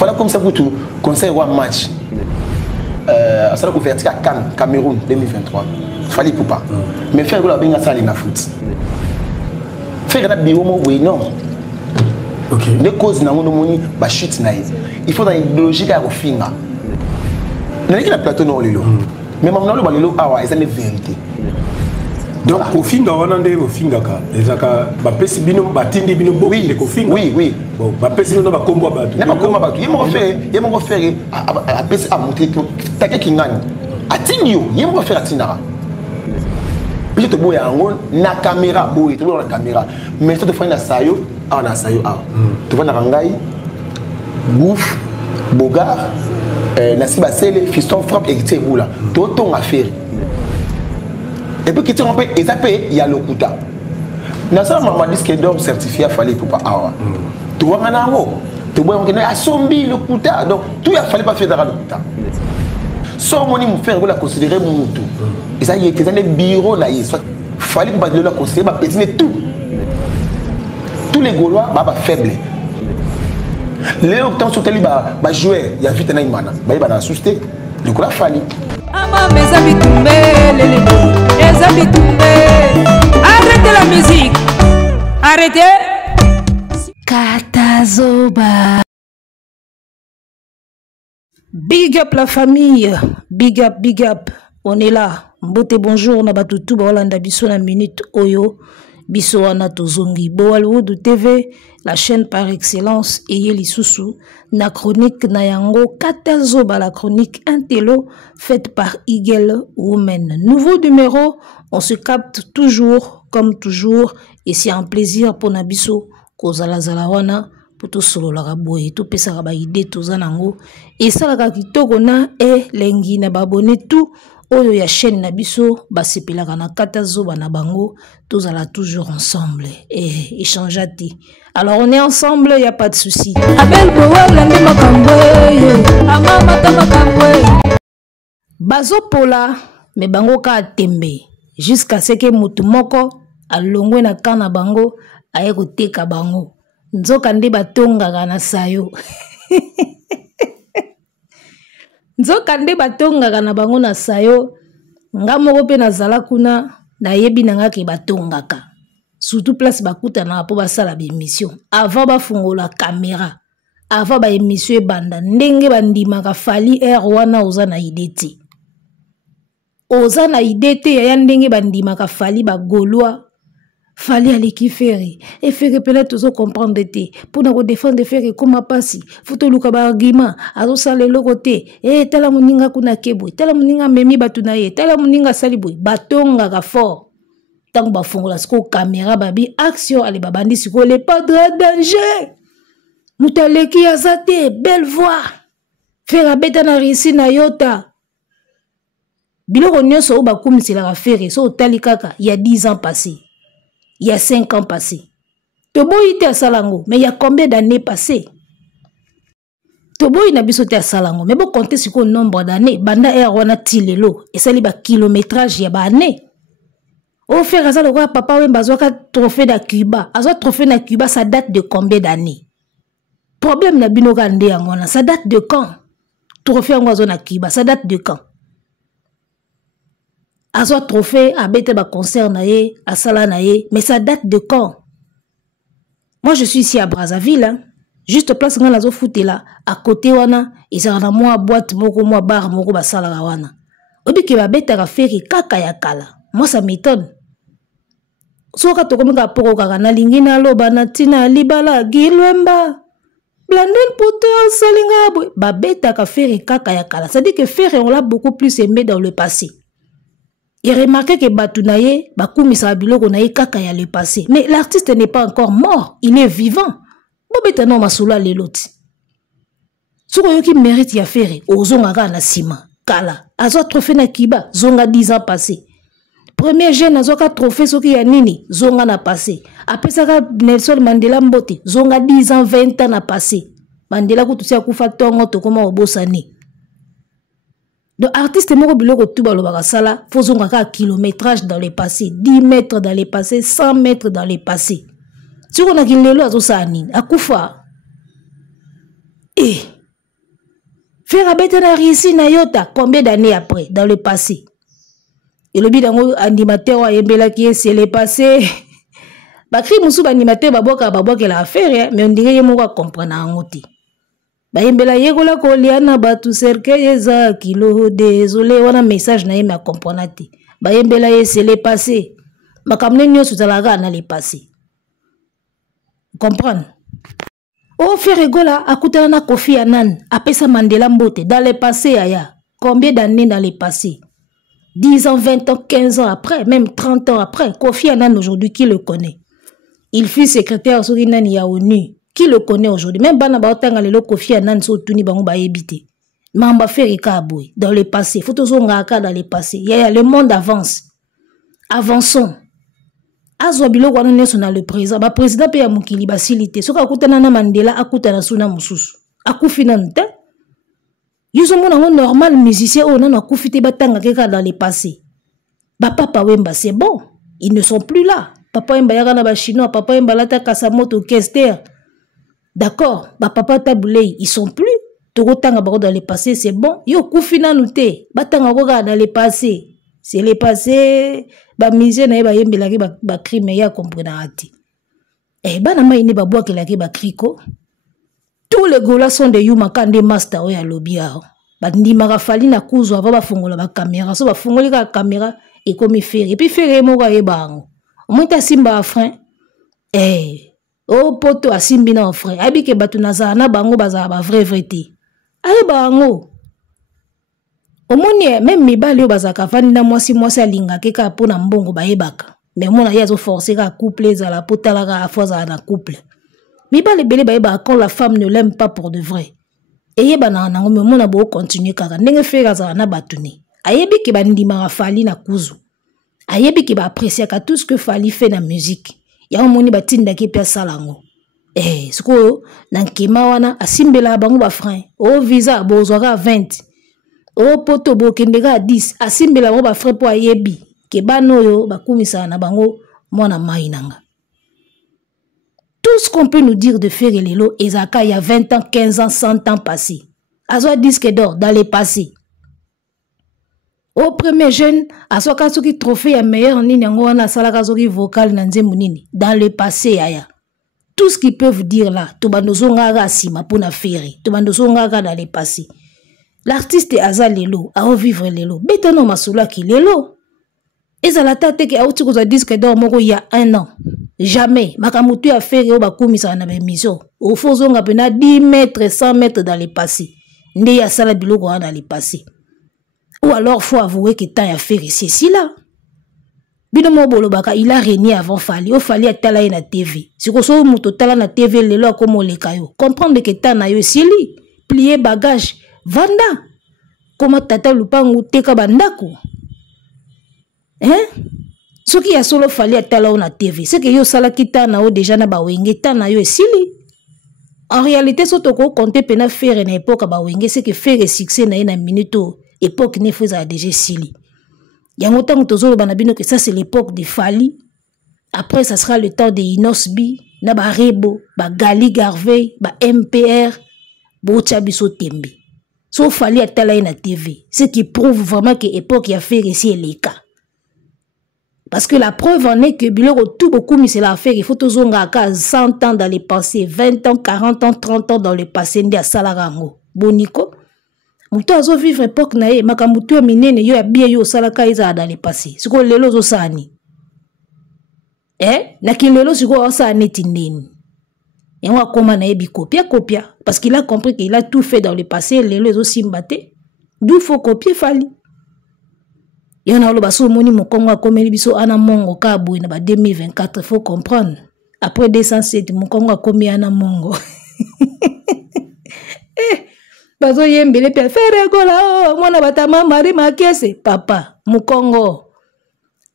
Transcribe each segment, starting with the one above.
fallait comme ça pour tout conseil un match ça a converti à Cannes Cameroun 2023 fallait pour pas mais faire la bien ça na foot faire la bio mo oui non OK les causes na ngono moni ba chute na il faut dans idéologie ka ko finga na ki na plateau no lelo mais maintenant le balelo awa eza une vérité donc au finga wana nde au finga ka ezaka ba pesi bino batindi bino bo de ko finga oui bon ba pesi bino ba kombo ba na ba kombo ba yemo faire a pesi a monter que take kingani atinyo yemo faire atinara puis te boya ngo na caméra boy te boya na caméra mais tu te fais na sayo tu vois na rangai bouf bogar Nasiba Sele fiston frappe et qui boula tout ton affaire et puis qui te rappelle et ça paye il y a le kuta na ça maman dit que d'homme certifié fallait pour pas awa tu vois manango tu vois on a sombi le kuta donc tout il fallait pas faire dans le kuta sans moni me faire la considérer mon tout et ça y est que dans les bureaux là il fallait pas de la considérer pas pétiner tout tous les Gaulois bah faible les octans sur télé bah jouer il y a vite na imana bah il va dans souster le coup là fallait mes amis tombés les amis tombés arrêtez la musique arrêtez Katazoba. Big up la famille, big up, on est là. Mbote bonjour na batutu ba Holanda biso na minute oyo biso wana tozongi Bollywood TV, la chaîne par excellence eye lisusu na chronique na yango Katazoba, la chronique intello faite par Eagle Women. Nouveau numéro, on se capte toujours comme toujours et c'est un plaisir pour nabiso kozala zala wana pour tout solo la boye tout pesa ba idée tout zanango et ça la kitoko na e lengi na babone tout oyo ya chaîne na biso basepela kana Katazoba na bango tous ala toujours ensemble et échangeati. Alors on est ensemble, il y a pas de souci. Abel Boala ndi makambwe amama tamakambwe bazo pola me bango ka tembe jusqu'à ce que mutu moko alongwe na kana bango aye koteka bango nzoka ndi batongaka na sayo nzoka ndi batongaka na bango na sayo nga moko pe nazala kuna na yebi na nga ke batongaka surtout place bakuta na po basala ba émission avant bafungola caméra avant ba émission banda ndenge bandimaka fali air wana oza na idée oza na idée ya ndenge bandimaka fali ba Gaulois fallait aller qui faire et faire peut-être aux comprendre té pour nous défendre faire comme passi faut luka ba argument azo sala le côté et tala muninga kuna kebo tala muninga memi batuna ye tala muninga saliboy batonga ka fort tant ba fongola sko caméra babi action ale babandi siko les pas de danger mutaleki azate belle voix faire beta na risi na yota biloko nyonso o bakumisela ka faire so tali kaka il y a 10 ans passés. Il y a 5 ans passés. Toboyi te à Salango, mais il y a combien d'années passées? Toboyi na biso te à Salango, mais bon compter sur le nombre d'années. Banda e wana tilelo, et ça li ba kilométrage ya ba année. Au faire ça le papa wemba zoka trophée na Cuba. Azo trophée na Cuba, ça date de combien d'années? Problème na bino gande ngona, ça date de quand? Trophée ngwazo na Cuba, ça date de quand? Azo trophée à bête ba concert na ye, à sala na ye, mais ça date de quand? Moi je suis ici à Brazzaville, hein? Juste place nga nazo fouté là, à côté wana, et ça na moi boîte moko moi bar moko ba sala wana. Obi ke ba bête ka faire kaka ya kala. Moi ça m'étonne. Soka to komika poko kaka na lingi na loba na tina libala gilwemba. Blandel poteur salinga boy. Ba bête ka faire kaka ya kala. Ça dit que faire on l'a beaucoup plus aimé dans le passé. Il remarquait que Batounaye, Bakoumisa Biloko naye kaka ya le passé. Mais l'artiste n'est pas encore mort, il est vivant. Bobeta no masula leloti. Soko yoki mérite ya faire, ozonga na sima, kala. Azo trophée na Kiba, zonga 10 ans passé. Premier jeune azoka trophée soki ya nini, zonga na passé. Après ça Nelson Mandela Mbote, zonga 10 ans, 20 ans na passé. Mandela kutusi akufa tongo tokoma obosani. Donc, artiste moko biloko tuba lo bakasala, faisons un kilométrage dans le passé, 10 mètres dans le passé, 100 mètres dans le passé. Si on a qu'il lelo azo sani, akufa. Frère Abeta n'a réussi na yota. Combien d'années après, dans le passé? Et le bidango animateur a embela qui c'est le passé. Bakri musu animateur baboka la affaire, mais on dirait yemo va comprendre en oti. Ba embela yegola ko liana batu cercueil za kilo désolé wana message na yema comprendre ti. Ba embela c'est le passé. Makamne nyoso zalaga na le passé. Comprendre? Oh, frère Egola, akutana na Kofi Annan, apesa Mandela Mbote, dans le passé, aya. Combien d'années dans le passé? 10 ans, 20 ans, 15 ans après, même 30 ans après. Kofi Annan, aujourd'hui, qui le connaît? Il fut secrétaire sur Inani à ONU. Qui le connaît aujourd'hui? Même Bana Baotanga, le Kofi Annan, sur Tuni Bango Baebite. Mamba Ferika Aboué, dans le passé. Faut toujours ngaka dans le passé. Le monde avance. Avançons. Azwabilo wana neso na le président ba président pe ya mukili basilité soka akutana na Mandela akutana suna mususu akufina nte yuzo mona ngo normal musicien o nana akufite batanga keka dans le passé ba papa Wemba c'est bon ils ne sont plus là papa Wemba yaka na ba chinois papa Wemba lata Kasamoto Kester d'accord ba papa Tabulei ils sont plus tokotanga bako dans le passé c'est bon yo kufina nute batanga koka dans le passé c'est le passé ba misé na ba yembelaki ba crime ya comprendre ati bana mai ni ba boakelaki ba kriko tous les golas sont des yuma kande master o ya lobia ba ndimaka fali na kuzo ava ba fongola ba caméra so ba fongoli ka caméra et comme faire et puis faire mo ka yebango omonta simba frein o poto asimbi na frein abike batu nazana bango baza ba vrai vérité bango Omoni même mibali bazaka fani na mwasi alinga keka pona mbongo bayebaka mais mona yazo forcer ka couple za la potala ka afoza na couple mibali bele bayeba quand la femme ne l'aime pas pour de vrai eyeba na nango mais mona bo continuer kaka ndenge fera za na batuni ayebi ke bandima fali na kuzu ayebi ke ba apprécier ka tout ce que Fali fait na musique ya omoni batinda ki pia salango siko na nkema wana asimbela bango ba frein o visa bozwaka 20 o poto bokendeka 10 asimbela bango ba frein po ayebi ke bano yo bakumisa na bango mwana mai nanga. Tout ce qu'on peut nous dire de faire et lelo ezaka il y a 20 ans 15 ans 100 ans passés azwa disque d'or dans les passés. Au premier jeune azwa kasoki trophée ya meilleur nini yango wana salaka soki vocal na nzembo nini dans le passé aya. Tout ce qu'ils peuvent dire là, to bandozonga ga sima pona faire, to bandozonga ga dans le passé. L'artiste aza lelo, a vivre lelo. Betano masula ki lelo. Ezalata teke a outi koza disque d'or moko il y a 1 an. Jamais. Makamutu a fait ba kumisa na émission. Au fozonga pena 10 mètres, 100 mètres dans le passé. Nde ya sala biloko dans le passé. Ou alors faut avouer que tant ya faire c'est là. Binomo bolobaka il a régné avant Fali. O Fali a tala na TV. Si ko so muto tala na TV lelo comme le kayo. Comprendre que tant na yo sili, plier bagage, vanda. Comment tata lupangu teka bandako. Ce qui a solo Fali a tala na TV, c'est que yo sala kita na o déjà na ba wenge tant na yo sili. En réalité soto ko compter pena faire na époque ba wenge c'est que faire succès na ina minuto époque ne faisait déjà sili. Yango tango tozolo banabino que ça c'est l'époque de Fali. Après ça sera le temps de Inosbi, na ba Rebo, ba Gali Garvey, ba MPR, bo Chabiso Tembe. So Fali atala na TV, ce qui prouve vraiment que l'époque y a fait ici les cas. Parce que la preuve en est que biloko tout beaucoup mais c'est l'affaire, il faut tozonga ka 100 ans dans le passé, 20 ans, 40 ans, 30 ans dans le passé ndi asalarango. Boniko muto azo vivre époque na ye makamutu ya minene yo ya bien yo salaka iza dans le passé siko lelo zo sani na kilelo siko osa neti ndeni et on a comment na yebi copia parce qu'il a compris qu'il a tout fait dans le passé lelo zo simbate d'où faut copier Fali yana lo baso moni mokongo akomeli biso ana mongo ka boui na ba 2024 faut comprendre après 207 mokongo akomi ana mongo bazo yembele pe faire gola mwana batama mari makese papa mukongo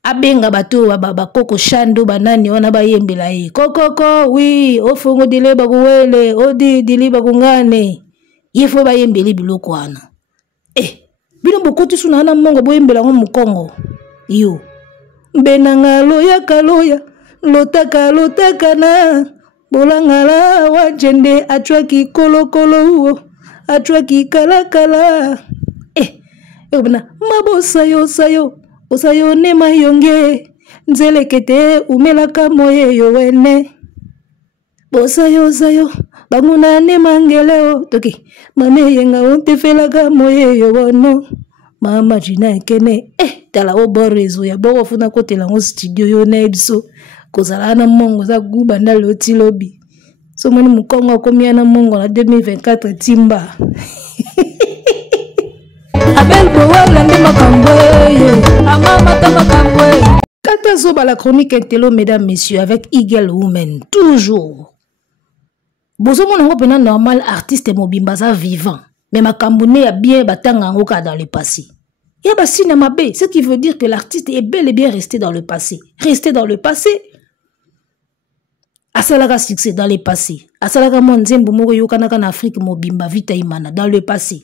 abenga bato ba koko shando banani wana ba yembela yi kokoko oui ofungo dile bakuwele odi dili bakungane yefo ba yembele biloko wana bino bokotu suna na mongo bo yembela ngo mukongo yo benanga loya kaloya lotaka na bolangala wajende atwaki kolokolo atwaki kala ebona mabosa yo sayo osayo ne mayonge nzelekete umelaka moyeyo wene bosayo sayo banguna ne mangeleo toki mame yenga ontefelaka moyeyo wono mama jina kene tala oborezo ya boko funa kotela ngo studio yo na ebiso kozala na mongo za guba na loti lobby so moni mukongo komia na mongo na 2024 timba abel bowala ndi makambwe amama ta makambwe kata zo la chronique intello mesdames messieurs avec Eagle Women toujours bozo mona ngo pena normal artiste mobimba za vivant mais makambune ya bien batanga ngo ka dans le passé. Il y a un cinéma B, ce qui veut dire que l'artiste est bel et bien resté dans le passé. Resté dans le passé. Asalaka succès dans le passé. Asalaka monzembo moko yokanaka na Afrique mobimba vita imana dans le passé.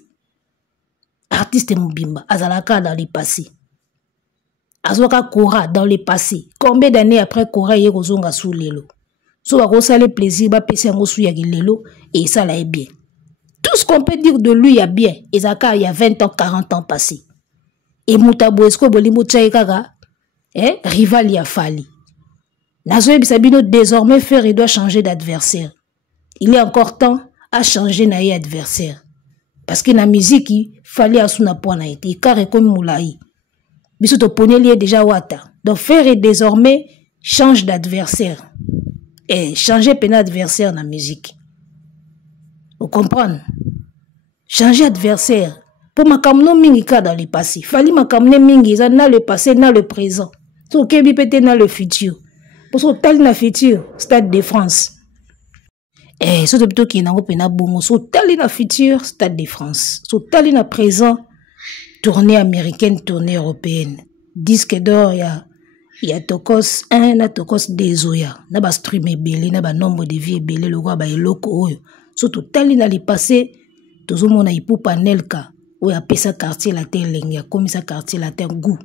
Artiste mobimba azalaka dans le passé. Azwaka Kora dans le passé. Combien d'années après Kora yé kozonga sous lelo. So ba kosala plaisir ba pesi yango sou ya lelo et ça là est bien. Tout ce qu'on peut dire de lui y a bien. Ezaka il y a 20 ans, 40 ans passé. Et Moutabo esko bolimbo tchaïkaga, rival y a fallu. Nazoé Bisabino désormais faire il doit changer d'adversaire. Il est encore temps à changer naïe adversaire. Parce que la musique il fallait asuna pona été car comme moulaï. Biso to poneli déjà wata. Donc faire et désormais change d'adversaire. Et changer pena adversaire na musique. Vous comprenez? Changer adversaire. Pour ma kamno mingi ka dans le passé. Fali ma kamne mingi za na le passé na le présent. So kebi pété na le futur. Pour so tel na futur Stade de France. So de plutôt qui na pena bongo so tel na futur Stade de France. So tel na présent tournée américaine, tournée européenne. Disque d'or ya Tokos 1 na Tokos 2 zoya. Na ba streamer belé na ba nombre de vie belé le roi ba eloko oyo. So tel na le passé tozo mona ipu panelka. Ou a pesa quartier la terre lengi a commis sa quartier la terre goût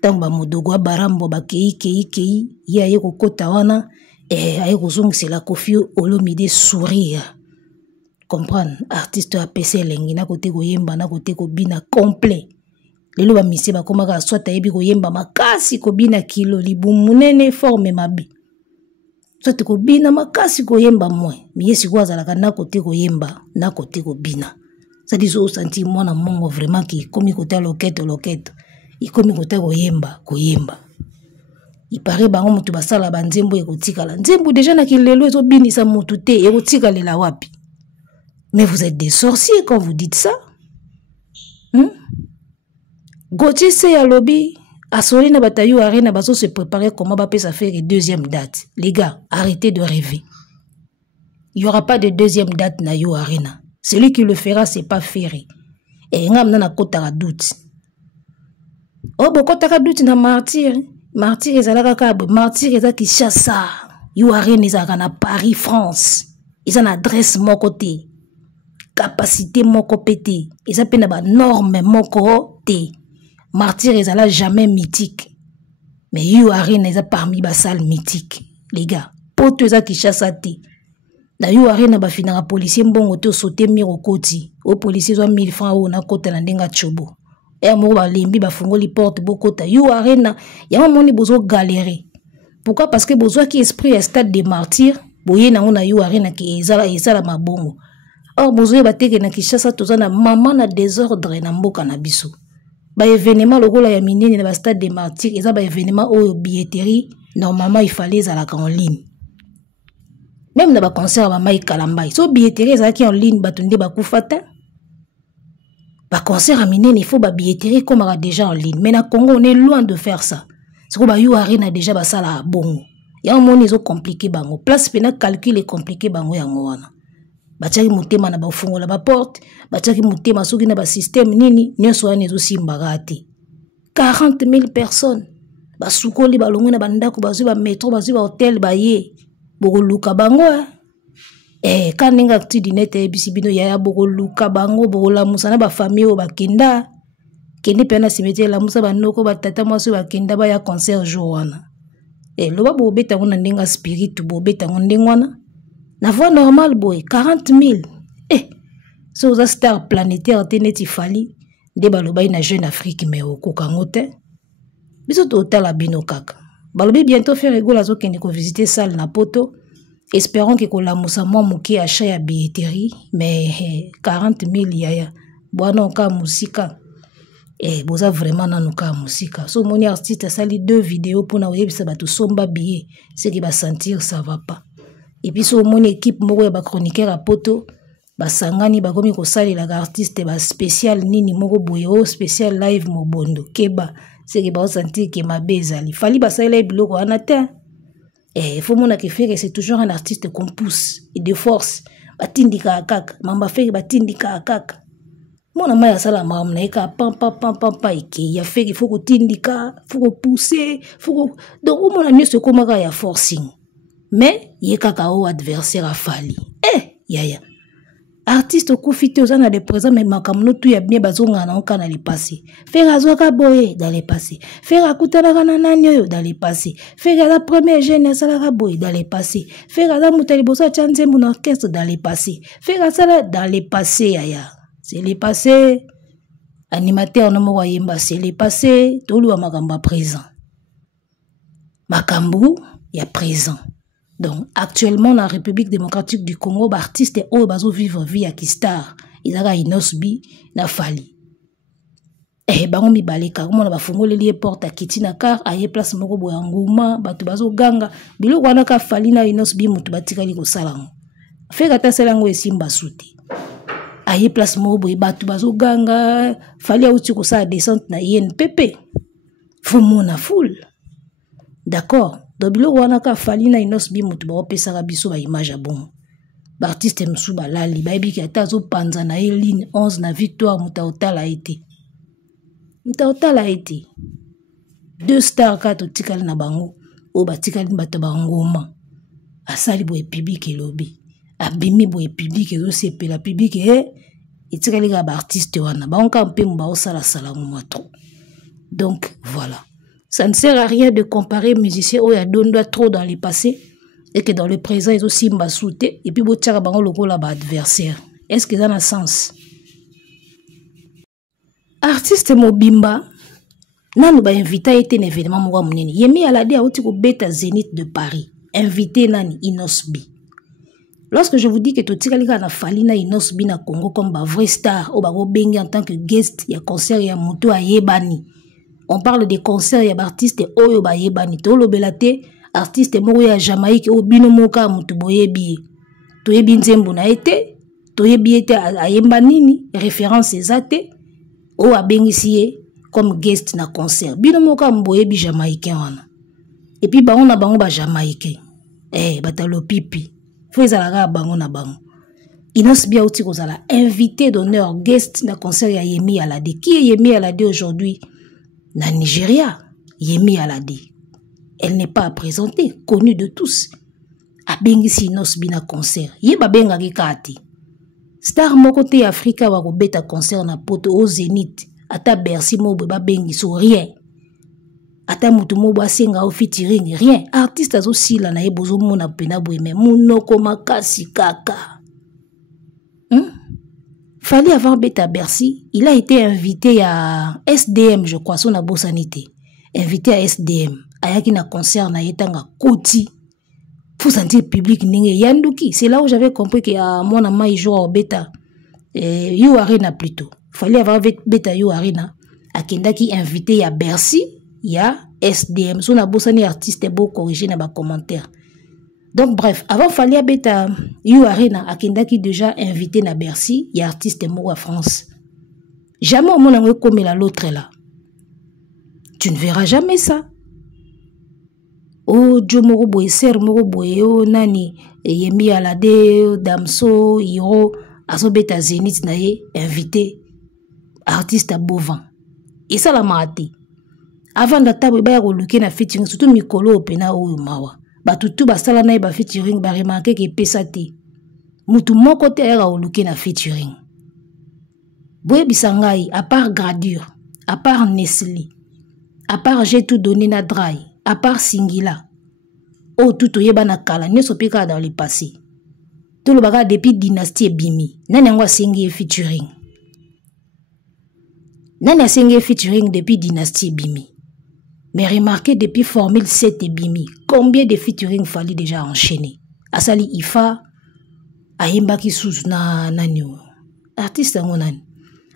tamba modogo barambo ba kei ya yeko kota wana ayeko zongisi la kofi olomide sourire comprendre artiste a pesa lengi na kote ko yemba na kote ko bina complet lelo ba mise ba komaka soit ayebi ko yemba makasi ko bina kilo libumu munene forme mabe soit ko bina makasi ko yemba moi miyesi ko azalaka na kote ko yemba na kote ko bina. Ça dit au senti moi na mongo vraiment qui comme côté loquette il comme côté koyemba il paraît bango mutu basala banzembo ekotika la nzembo déjà na kilelo ezo binisa mutu te ekotika lela wapi. Mais vous êtes des sorciers quand vous dites ça. Gauthier c'est à lobby à Solina Bataillou Arena baso se préparer comment va ça faire une deuxième date. Les gars, arrêtez de rêver. Il y aura pas de deuxième date na Yo Arena. Celui qui le fera, c'est pas Ferré. Et ngam na kotaka doute. Oh, bo kotaka doute na martyr. Martyr ezalaka kabo. Martyr ezaki Kinshasa. Yo Arena ezalaka na Paris, France. Ils ont adresse mon côté. Capacité mon côté. Ils ont na ba norme mon côté. Martyr ezala jamais mythique. Mais Yo Arena ezala parmi ba salles mythiques. Les gars, poto ezaki Kinshasa te. Na Yo Arena ba finanga policier mbongo te sauter miro koti o policier zo 1000 francs o na kota na ndenga chobo e mo ba lembi ba fungoli porte bokota Yo Arena ya moni bozo galérer. Pourquoi? Parce que bozo ki esprit stade des martyrs boye na ona Yo Arena ki ezala mabongo. Or bozo ba teke na Kinshasa tozana mama na désordre na mboka na biso ba événement lokola ya minene na ba stade des martyrs eza ba événement o billetterie normalement il fallait ezala en ligne. Même dans les concerts, il y a des so billetterie en ligne, il concert à miner, il faut des billetterie comme déjà en ligne. Mais dans le Congo, on est loin de faire ça. C'est que Yo Arena déjà ça là bon. Il y a un monde ils ont compliqué bango. Place pena calcul est compliqué bango yango wana. Bachaki mutema na ba fungola ba porte, bachaki mutema soki na ba système nini, nyoso wana ezo simbagati. 40 000 personnes. Ba sukoli ba longo na bandako ba zo ba métro ba zo ba hôtel ba ye. Boko luka bango kaninga akti dinete bisibino ya boko luka bango boko la musana ba famille o ba kenda kende pena cimetière la musa ba noko ba tata mwaso ba kenda ba ya concert jour wana lo ba bo beta ngona ndinga spirit bo beta ngondingwana na voix normale boy 40 000 so oza star planétaire te neti fali nde balobai na Jeune Afrique mais okokango te biso totala bino kaka balobi bientôt faire ego azokende kovisiter salle na poto espérons que kolamusa mwa moke achat ya billetterie mais 40 000 yaya bwana oka musika boza vraiment nanu ka musika so moni artiste asali 2 vidéos mpona oyebisa bato somba billet ce qui va sentir ça va pas et puis so moni équipe moko ya bachroniqueur à poto basangani bakomi kosalelaka artiste baspécial nini moko boye o spécial live mobondo keba ce qui va sentir que mabe ezali fali basalela biloko wana te faut mona ke faire c'est toujours un artiste qu'on pousse et de force batindika kaka mamba feke batindika kaka mona maya sala mam na eka pam eke ya fait il faut ko tindika faut ko pousser faut ko donc au mona mieux se komaka ya forcing mais yekaka o adversaire afali yaya artiste okufite ozana de présent mais makamno tu ya bien bazonga na oka na le passé faire azoka boye dans le passé faire akutana kana nani yo dans le passé faire la première jeune sala boye dans le passé faire la mutali bosa chanze mon orchestre dans le passé faire ça dans le passé yaya c'est le passé animateur no mo yemba c'est le passé tolu wa makamba présent makambu ya présent. Donc, actuellement, dans la République démocratique du Congo, les artistes qui vivent vie à Kistar, ils ont inosbi na fali. Bango mi baleka, comment on va fongoler les portes à Kitina car aye place moko boya nguma, batu bazo ganga, bilo wana ka fali na inosbi mutu batika liko salango. Fait kata salango esimba suti. Aye place moko boya batu bazo ganga, fali auti ko sa descente na INPP. Faut mona foule. D'accord? Dobilo wana ka fali na inosbi mutu ba opesaka biso ba image a bon. Ba artiste msu ba lali ba ebiki ata zo panza na ligne 11 na victoire muta otala été. Muta otala été. 2 stars ka to tikali na bango o ba tikali bato bangoma. Asali bo public elobi. Abimi bo public ezo sepela public etikali ka ba artiste wana ba onka mpe mba osala sala mo trop. Donc voilà. Ça ne sert à rien de comparer musiciens où il y a donné trop dans le passé et que dans le présent ils ont aussi mbasouté et puis vous tirez bango logo là bas adversaire. Est-ce que ça a un sens? Artiste mobimba nanu ba invité été un événement mwa munene. Yemi Alade a outi ko beta Zénith de Paris. Invité nani Inosbi. Lorsque je vous dis que totikalika na fali na Inosbi na Congo comme ba vrai star ou ba go bengi en tant que guest ya concert ya moto a yebani. On parle des concerts ya artistes oyo ba yebani to lobelate artiste moko ya Jamaïque o bino moka mutu boyebi to yebi nzembo na été to yebi été ayemba nini référence ezate o abengisi comme guest na concert bino moka mboyebi Jamaïcain wana et puis bango na bango ba Jamaïcain batalo pipi faut ezalaka bango na bango Inosbi a outi kozala invité d'honneur guest na concert ya Yemi Alade. Qui est Yemi Alade aujourd'hui? Na Nigeria, Yemi Alade. Elle n'est pas à présenter, connue de tous. Abengisi Inosbi na concert. Yeba benga kati. Star moko te Afrika wa kobeta concert na poto au Zénith. Ata Bercy mobo ba bengiso rien. Ata mutu mobo asenga au featuring rien. Artiste azo sila na yebozo mona pena boeme munoko makasi kaka. Fallait avoir bêta Bercy. Il a été invité à SDM, je crois, son abosanité. Invité à SDM. Ayaki na concert na yetanga koti. Faut sentir public ninge yanduki. C'est là où j'avais compris qu'il y a mon ama il joue au bêta. You Arena plutôt. Fallait avoir bêta You Arena. Akendaki invité à Bercy. Il y a SDM. Son abosani artiste beau corrigé dans les commentaires. Donc bref, avant fallait bêta You Arena akendaki déjà invité na Bercy, il y a artiste moko à France. Jamais au monde on comme l'autre là. Tu ne verras jamais ça. Oh Joe moko boye ser moko boye oh nani Yemi Alade Damso Hiro aso bêta Zénith na ye invité artiste à Bovin. Et ça la maté. Avant la table ba ko luki na featuring surtout mikolo opena o mawa. Batutu basala na ba featuring ba remarquer que pesate mutu moko te era oluke na featuring boye bisangai à part Gradure à part Nestlé à part J'ai tout donné na Dry à part Singila oh tout yeba na kala nyoso peka dans le passé tout le bagage depuis dynastie Bimi. Nani angwa sengi featuring. Nani a sengi featuring depuis dynastie Bimi. Mais remarquez depuis Formule 7 et Bimi, combien de featuring fallait déjà enchaîner. Asali Ifa, Ayimba ki sous na nanyo. Artiste ngonani.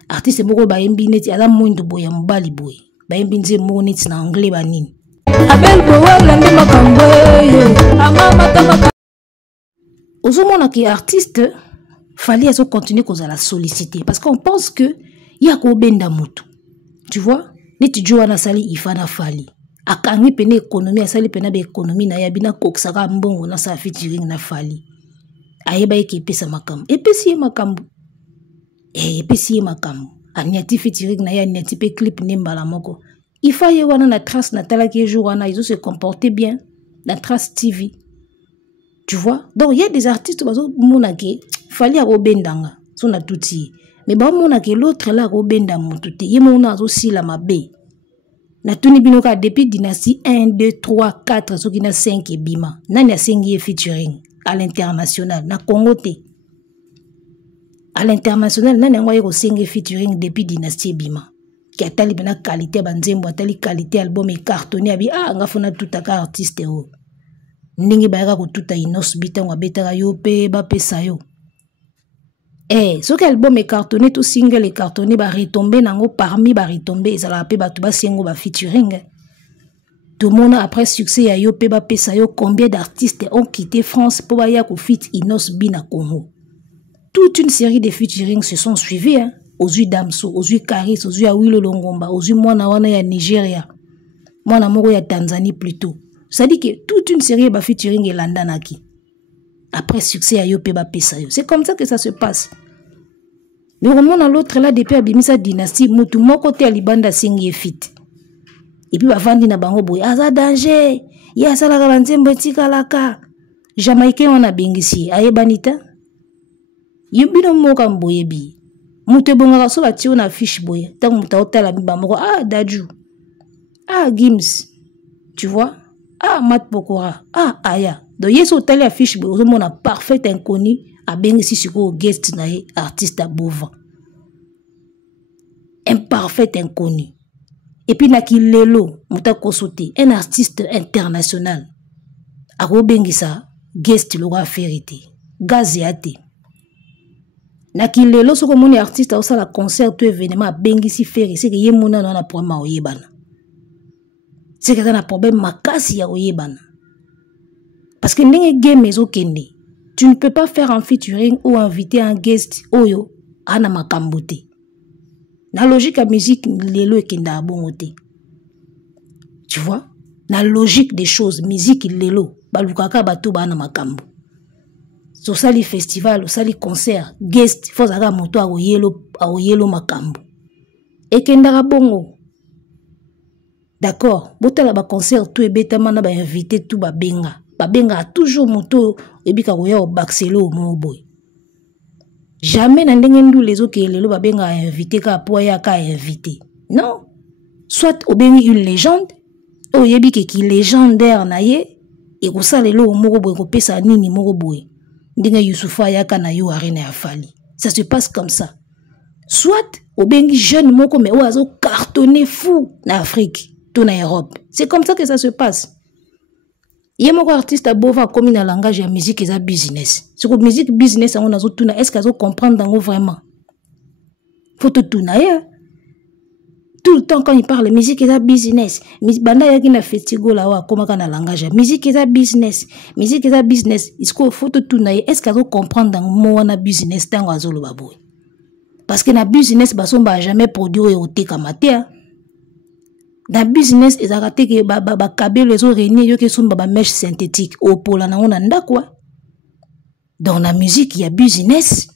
Artiste moko ba yembi neti ala mwindu boya mbali boy. Ba yembi nze moko neti na anglais ba nini. Abel boya landi makambo yo. Amama tamaka. Ozomona ki artiste fallait aso continuer koza la solliciter parce qu'on pense que ya ko benda mutu. Tu vois? Neti joa na sali Ifa na fali. Akangi pene économie asali pene be économie na yabina koksaka mbongo na sa featuring na fali. Ayeba eki pesa makambo. Epesi makambo. Epesi makambo. Aniati featuring na ya aniati pe clip nemba la moko. Ifa ye wana na trace na tala ki jour wana ils ont se comporté bien na trace TV. Tu vois? Donc il y a des artistes bazo mona ke fali a obendanga. So na tuti. Mais ba mona ke l'autre là obenda mututi. Ye mona zo si la mabe. Na tuni binoka depuis dynastie 1 2 3 4 so ki na 5 et bima. Nani a sengi featuring à l'international na Congo te. À l'international nani ngoye ko sengi featuring depuis dynastie bima. Ki atali bena qualité banzembo atali qualité album et cartonné abi ngafuna tuta ka artiste o. Ndingi bayaka ko tuta inos bitango betaka yo pe ba pesa yo. Ce que l'album est cartonné, tout single est cartonné, ba retomber nango parmi ba retomber, ils allaient ba tuba single ba featuring. Tout le monde après succès ya yo pe ba pesa yo, combien d'artistes ont quitté France pour ba ya ko fit inos bina Congo. Toute une série de featuring se sont suivis hein. Ozui Damso, Ozui Karis, Ozui Awilo Longomba, Ozui Mwana wana ya Nigeria, Mwana moko ya Tanzanie plutôt. Ça dit que toute une série ba featuring et landanaki. Après succès à Yopé Bapesa yo. C'est comme ça que ça se passe. Mais au moment l'autre là depuis Abimisa dynastie, mutu moko te alibanda singi fit. Et puis bavandi na bango boy, aza danger. Ya sala ka banzembo tika laka. Jamaïcain wana bengisi, ayebanita. Yubino moka mboyebi. Mutu bonga so batio na fiche boy. Tant mutu otala biba moko Daju. Gims. Tu vois? Mat Pokora. Aya. Donc, il y a une affiche, on a parfait inconnu, à bien ici sur le guest, artiste à Bova. Un parfait inconnu. Et puis, Naki Lelo, un artiste international. À Robengisa, guest, l'aura vérité. Gazéate. Naki Lelo, ce que mon artiste a aussi la concert, tout événement, à Bengisi Ferry, c'est que y a mon nom na problème à Oyebana. C'est que y a un problème makasi à Oyebana. Parce que tu ne peux pas faire un featuring ou inviter un guest oyo ana makambote. Na logique à musique lelo kenda bongote. Tu vois? Na logique des choses musique lelo balukaka batu ba na makambo. So sali festival, sali concert, guest fozaka moto a yelo makambo. Et kenda bongo. D'accord? Botala ba concert tout ebeta mana ba inviter tout ba benga. Babenga a toujours moto ebika koya au baxelo au moboy. Jamais na ndengendu les autres lelo babenga a invité ka poya ka invité. Non. Soit obengi une légende o yebike ki légendaire na ye e ko salelo au moboy ko pesa nini moboy. Ndenga Youssoufa ya ka na yo arena ya fali. Ça se passe comme ça. Soit obengi jeune moko mais oazo cartonné fou na Afrique, tout na Europe. C'est comme ça que ça se passe. Il y a un artiste à Bova comme dans le langage de la musique et de business. Sur la musique business, on a tout est-ce qu'ils comprendre vraiment? Faut tout tourner. Tout le temps quand il parle de musique et de business, banda yaki na festigo là wa comme dans le langage musique et de business, musique et de business. Est-ce qu'il faut tout tourner? Est-ce qu'ils comprendre dans mot na business tango azolo baboy? Parce que na business bason ba jamais produit au te kamatea. Dans le business, ils ont raté que ba câble les autres réunis yo que sont ba mèche synthétique au pôle na on anda quoi. Dans la musique, il y a business.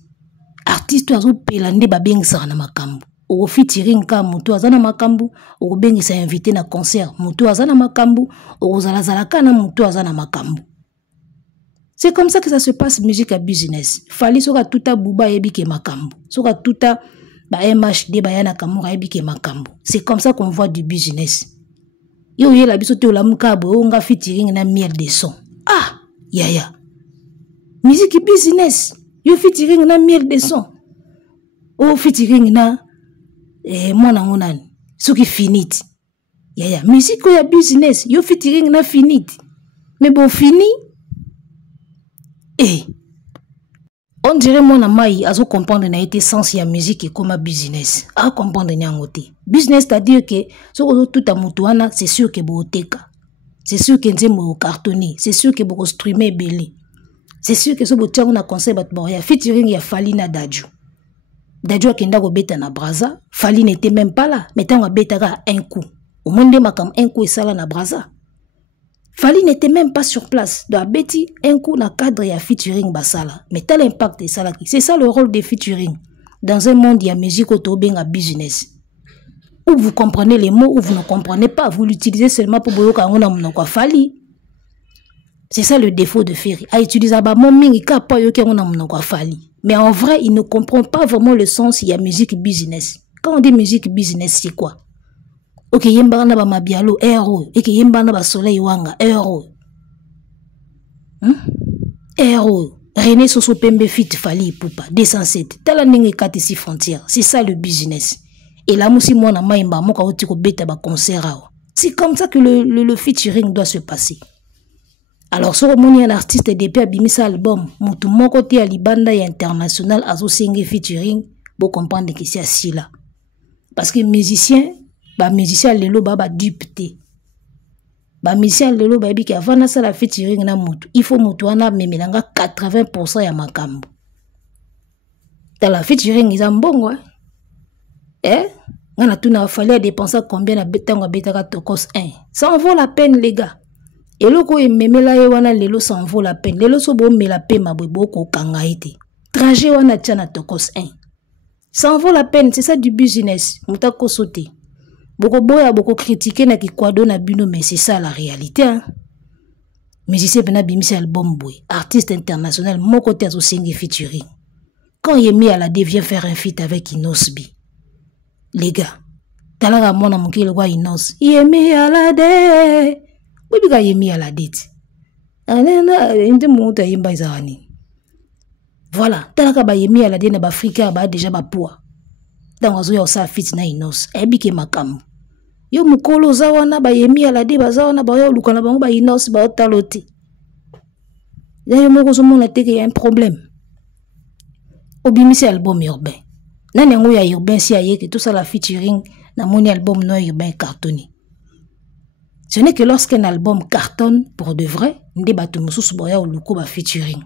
Artiste ozo pelande ba bengisa na makambo. O featuring ka mutu azana makambo, o bengisa invité na concert, mutu azana makambo, o zalazala kana mutu azana makambo. C'est comme ça que ça se passe musique à business. Fali soka tuta buba yebike makambo. Soka tuta ba MHD bayana kamura ebike makambo. C'est comme ça qu'on voit du business. Yo la biso te la mukabo nga featuring na miel de son. Yaya. musique business yo featuring na miel de son o featuring na mwana ngonani soki finite ya musique ya business yo featuring na finite mais bon fini on dirait mon amai azo comprendre na été sens ya musique comme business a comprendre nyangote business c'est-à-dire que soko tout a mutuana c'est sûr que booteka c'est sûr que nzembo cartonné c'est sûr que boko streamer belé c'est sûr que so botia na conseil bat bon ya featuring ya Falina Dadju akenda ko beta na Braza Fali n'était même pas là mais tant beta ka un coup au monde makam un coup et sala na Braza Fali n'était même pas sur place donc beti un coup na cadre ya featuring basala mais tel impact et sala c'est ça le rôle des featuring dans un monde ya musique autobenga business où vous comprenez les mots ou vous ne comprenez pas vous l'utilisez seulement pour boyoka ngona mnoko Fali. C'est ça le défaut de Ferry. A utiliser mon mingi ka pa yo ke ngona mnoko Fali. Mais en vrai, il ne comprend pas vraiment le sens il y a musique business. Quand on dit musique business, c'est quoi? Ok, yemba na ba mabialo héros et que yemba na ba soleil wanga héros. Héros. René Soso Pembe fit Fali Poupa 207. Tala ningi kati si frontière. C'est ça le business. Et là musi mona maimba moka otiko beta ba concert. C'est comme ça que le featuring doit se passer. Alors, si on est un artiste depuis abimisa album, mutu mon côté à libanda et international azo singe featuring, pour comprendre que c'est assis là. Parce que musicien lelo ba dupte. Ba musicien lelo ba bi ki avant na sala featuring na mutu, il faut mutu wana memelanga 80% ya makambo. Dans la featuring ils ont bon on a tout na fallu dépenser combien na betango betaka tokos 1. Ça en vaut la peine les gars. Et le coup, memela wana lelo ça en vaut la peine. Lelo so bo me la peine ma boko kanga ite. Trajet wana tchana tokos 1. Ça en vaut la peine, c'est ça du business. Mutako sauter. Boko boya boko critiquer na ki kwado na bino mais c'est ça la réalité hein. Musicien bena bimisi album boy, artiste international mon côté azo singi featuring. Quand Yemi Alade vient faire un feat avec Inosbi. Les gars, talaka mona mukile kwa Inos. Yemi Alade Biga Yemi Alade. Voilà, talaka ba Yemi Alade na ba Afrika ba déjà ba poa. Dans wazo ya sa fit na Inos, ebike makamu. Yo mukolo zawana ba Yemi Alade ba zawana ba yo lukana bango ba Inos ba otalote. Là yo moko zo mona teke y a un problème. Obimisi album urbain. Nani ngo ya urbain si ayeke tout ça la featuring na moni album no urbain cartonné. Ce n'est que lorsqu'un album cartonne pour de vrai, nde bato mususu boya oluko ba featuring.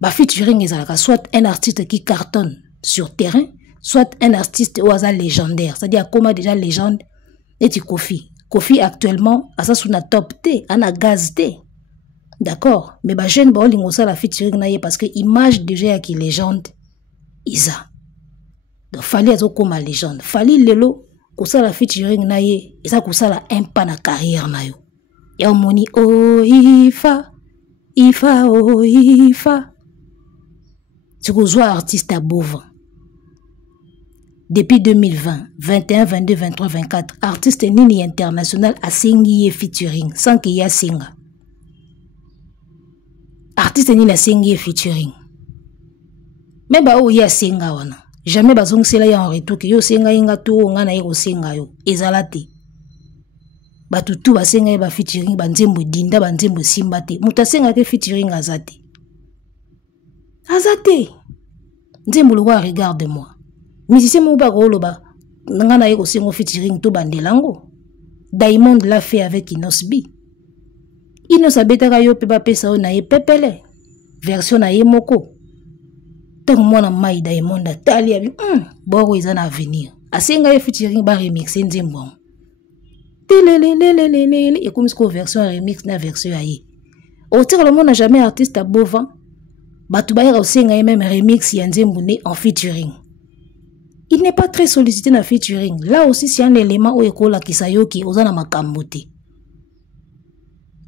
Ba featuring ezalaka soit un artiste qui cartonne sur terrain, soit un artiste au hasard légendaire, c'est-à-dire comment déjà légende et tu Kofi. Kofi actuellement à ça sous na top T, ana gaz T. D'accord, mais ba jeune ba lingo ça la featuring na ye parce que image déjà qui légende isa. Donc fallait azo comme légende. Fallait lelo kusala featuring na ye eza kusala impa na carrière na yo ya moni oh ifa oh ifa tu kozwa artiste à Bova depuis 2020 21 22 23 24 artiste nini international a singi featuring sans qu'il y a singa artiste nini a singi featuring mais ba o ya singa wana jamais bazong sela ya en retour que yo senga inga to nga na yeko senga yo ezalate batutu ba senga ba featuring ba nzembo dinda ba nzembo simba te muta senga ke featuring azate nzembo lo regarde moi musicien mo ba ko loba nga na yeko sengo featuring to bandelango Diamond l'a fait avec Inosbi Inos abetaka yo pe ba pesa o na ye pepele version na ye moko. Tant moi na mai Diamond atali abi boko eza na avenir asenga ye featuring ba remix nzembo telelelelelele et comme ce version remix na version aye au tir le monde n'a jamais artiste à Bova batu ba osenga ye même remix ya nzembo ne en featuring il n'est pas très sollicité na featuring là aussi c'est un élément où ekola kisayoki ozana makambuti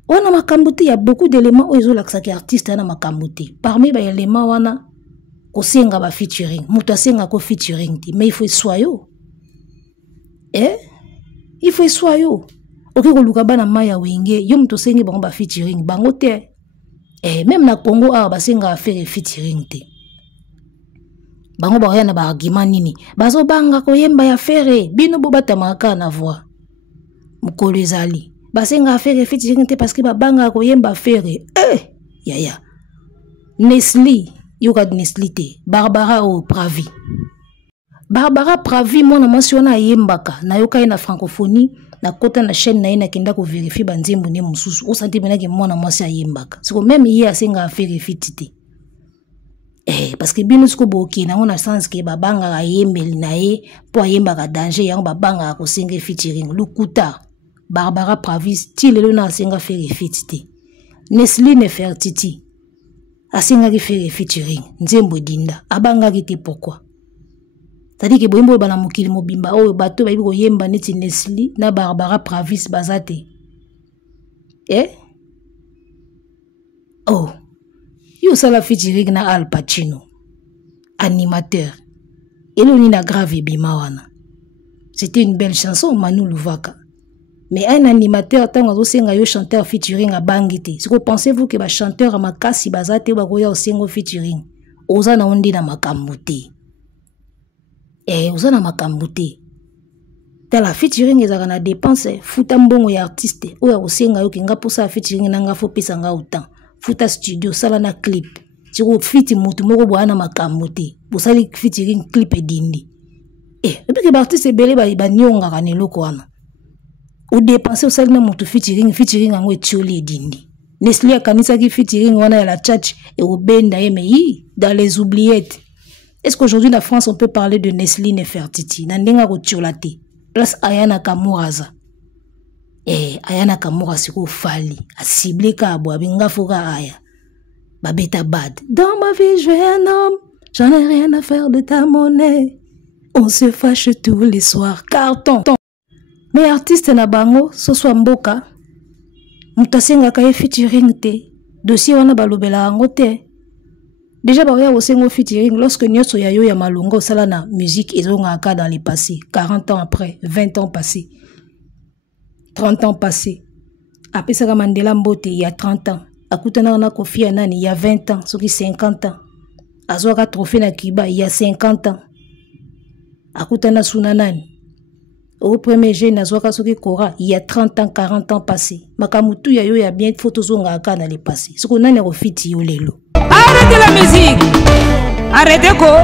wana makambuti ya beaucoup d'éléments où ezola kisaki artiste na makambuti parmi ba éléments wana kosenga ba featuring muta senga ko featuring mais il faut soyo il faut soyo ok ko luka bana maya wenge yo muto sengi bango ba featuring bango te Même na Congo, basenga faire featuring te. Bango ba na ba argument nini. Bazo banga koyemba ya faire. Bino bo batamaka na voix. Mukolo ezali. Basenga faire featuring te parce que ba banga koyemba faire. Yaya. Nestlé, yoka Nestlé te. Barbara o Pravi. Barbara Pravi mona masiona yembaka na yoka na francophonie na kota na chaîne na ina kenda ko vérifier banzembo ne mususu o santi bena ke mona masi yembaka siko même hier asenga faire fitite parce que bino siko boki na ngona sens ke babanga yembeli na ye po yembaka danger yango babanga ko senga featuring lukuta Barbara Pravi style le na asenga faire fitite Nestlé Nefertiti asenga ki faire featuring nzembo dinda abanga ki pourquoi. C'est-à-dire que boyembo bana mokili mobimba oyo bato bayibi koyemba neti Nestlé na Barbara Pravi bazate. Oh. Yo sala featuring na Al Pacino. Animateur. Eloni na grave bima wana. C'était une belle chanson Manu Luvaka. Mais un animateur tango zo senga yo chanteur featuring a bangite. Si vous pensez-vous que ba chanteur makasi bazate ba koya o sengo featuring. Oza na ondi na makambuti. Uzana makambuti. Tala featuring ezaka na dépense futa mbongo ya artiste oya osenga yo kinga posa featuring nanga fo pesa nga autant futa studio sala na clip tiko fiti mutu moko bwana makambuti bosali featuring clip edindi epeke ba artiste belé ba nyonga kaneloko wana o dépenser osali na mutu featuring ngo etioli edindi Nestlé kanisa ki featuring wana ya la tchatch et obenda yeme dans les oubliettes. Est-ce qu'aujourd'hui, la France, on peut parler de Nestlé Nefertiti? Nandenga rotiolate. Place Ayana Kamuraza. Ayana Kamura, c'est quoi fali? A ciblé Kabo, a binga foga aya. Babeta bad. Dans ma vie, je vais un homme. J'en ai rien à faire de ta monnaie. On se fâche tous les soirs. Carton. Mais artiste na bango, so soit mboka. Mutasenga kaye featuring te. Dossier wana balobela angote. Déjà, bah, au sengo featuring, lorsque nyoso ya yo ya malongo sala na musique, ils ont un cas dans les passés, 40 ans après, 20 ans passés, 30 ans passés. Après ça, Mandela Mbote, il y a 30 ans. Akutana na Kofi Annan, il y a 20 ans, ce qui 50 ans. Azwaka Trophée na Kiba, il y a 50 ans. Akutana Sunanan. Au premier jeune, Azwaka Soki Kora, il y a 30 ans, 40 ans passés. Makamutu ya yo ya bien photos zonga aka dans les passés. Ce qu'on a refiti yo lelo. Arrêtez la musique. Arrêtez quoi?